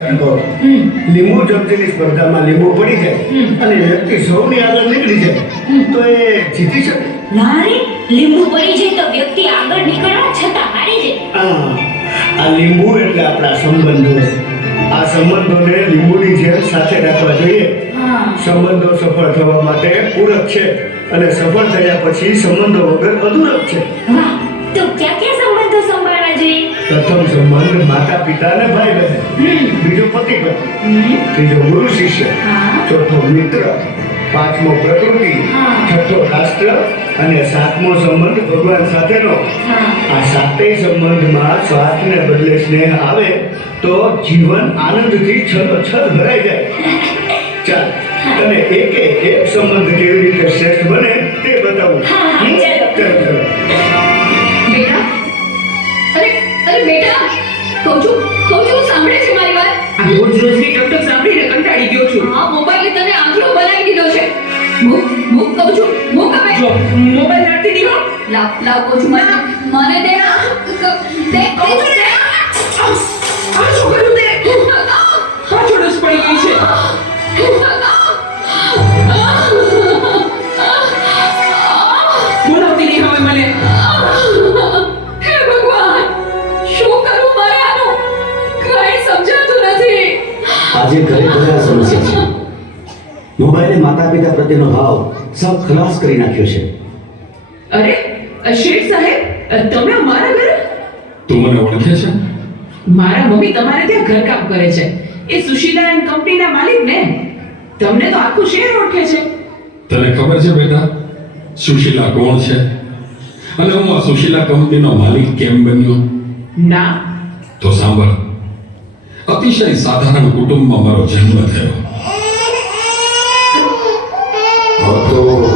લીંબુ ચમચીની સ્પર્ધામાં લીંબુ પડી જાય અને વ્યક્તિ સૌની આગળ નીકળી જાય. તો એ જીતી શકે. ના રે લીંબુ પડી જાય તો વ્યક્તિ આગળ નીકળવા છતાં હારી જાય. આ લીંબુ એટલે આપણા સંબંધો. આ સંબંધોને લીંબુની જેમ સાથે રાખવા જોઈએ. સંબંધો સફળ થવા માટે પૂરક છે. અને સફળ થયા પછી સંબંધો વગર અધૂરક છે. વાહ. પ્રથમ સંબંધ માતા પિતા ને ભાઈ બહેન બીજો પતિ પત્ની ત્રીજો ગુરુ શિષ્ય. ચોથો મિત્ર. પાંચમો પ્રકૃતિ. છઠ્ઠો રાષ્ટ્ર અને સાતમો સંબંધ ભગવાન સાથેનો. આ સાતેય સંબંધમાં સ્વાર્થને બદલે સ્નેહ આવે તો જીવન આનંદથી છલોછલ ભરાઈ જાય. ચાલ. તને એકે એક સંબંધ કેવી રીતે શ્રેષ્ઠ બને તે બતાવું? ચાલો. ચાલો અરે બેટા કહું છું કહું છું સાંભળે છે મારી વાત? આ રોજ રોજની ટકટક સાંભળીને કંટાળી ગયો છું. હા મોબાઈલે તને આખલો બનાવી દીધો છે. મૂક મૂક કહું છું મૂક હવે. જો મોબાઈલ રાખી દીધો. લાવ લાવ કહું છું મને મને દે. મોબાઈલે માતા પિતા પ્રત્યેનો ભાવ સૌ ખલાસ કરી નાખ્યો છે. અરે શેઠ સાહેબ તમે અમારા ઘરે? તું મને ઓળખે છે? મારા મમ્મી તમારે ત્યાં ઘરકામ કરે છે. એ સુશીલા એન્ડ કંપનીના માલિક ને? તમને તો આખું શહેર ઓળખે છે. તને ખબર છે બેટા? સુશીલા કોણ છે? અને હું આ સુશીલા કંપનીનો માલિક કેમ બન્યો? ના. તો સાંભળ. અતિશય સાધારણ કુટુંબમાં મારો જન્મ થયો. হতো।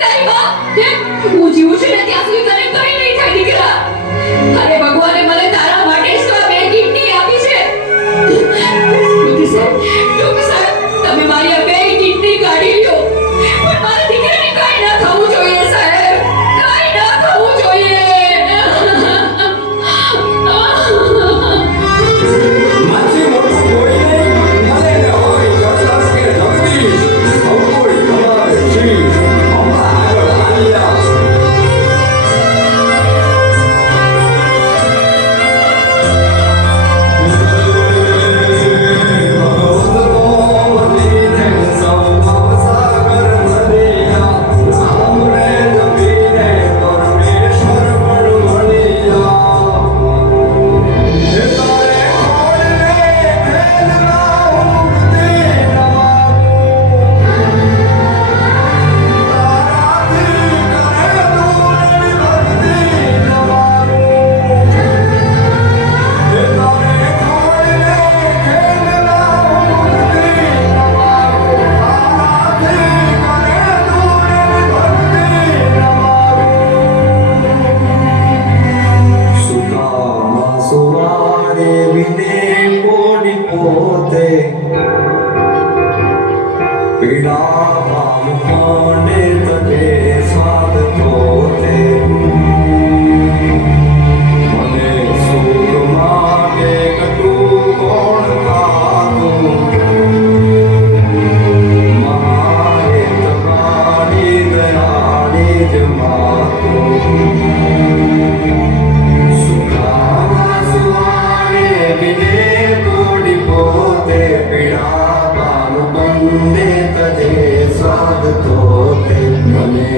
તારી માં હે જીવું છું ને ત્યાં સુધી તને કઈ નહીં થાય દીકરા અરે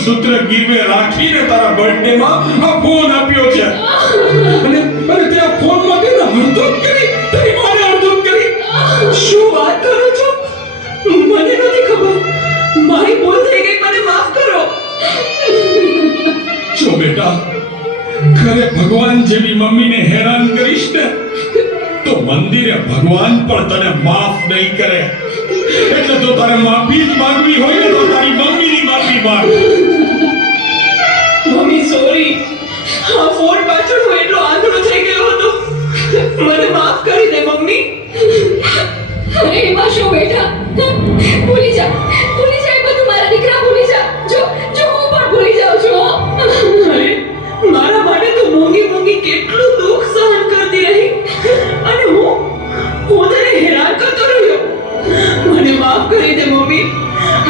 મંગળસૂત્ર ગીરવે રાખીને તારા બર્થડે માં આ ફોન આપ્યો છે. અને અને ત્યાં ફોનમાં તેને હરદોત કરી? તારી મારે હરદોત કરી? શું વાત કરો છો? મને નથી ખબર. મારી ભૂલ થઈ ગઈ, મને માફ કરો. જો બેટા, ઘરે ભગવાન જેવી મમ્મીને હેરાન કરીશ ને, તો મંદિરે ભગવાન પણ તને માફ નહીં કરે. એટલે તો તારે માફી જ માંગવી હોય તો તારી મમ્મીની માફી માંગ. મોંઘી મોંઘી કેટલું દુઃખ સહન કરતી રહી? અને હું હું હેરાન કરતો રહ્યો. મને માફ કરી દે, મમ્મી.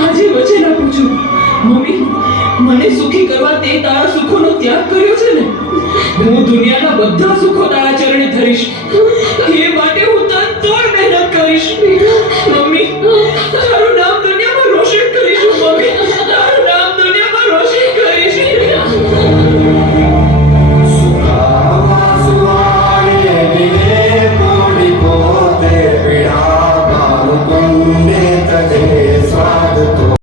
આજે વચન આપું છું. મમ્મી, મને સુખી કરવા તે તારા સુખોનો ત્યાગ કર્યો છે ને? હું દુનિયાના બધા સુખો તારા ચરણે ધરીશ. એ માટે હું તન તોડ મહેનત કરીશ. મમ્મી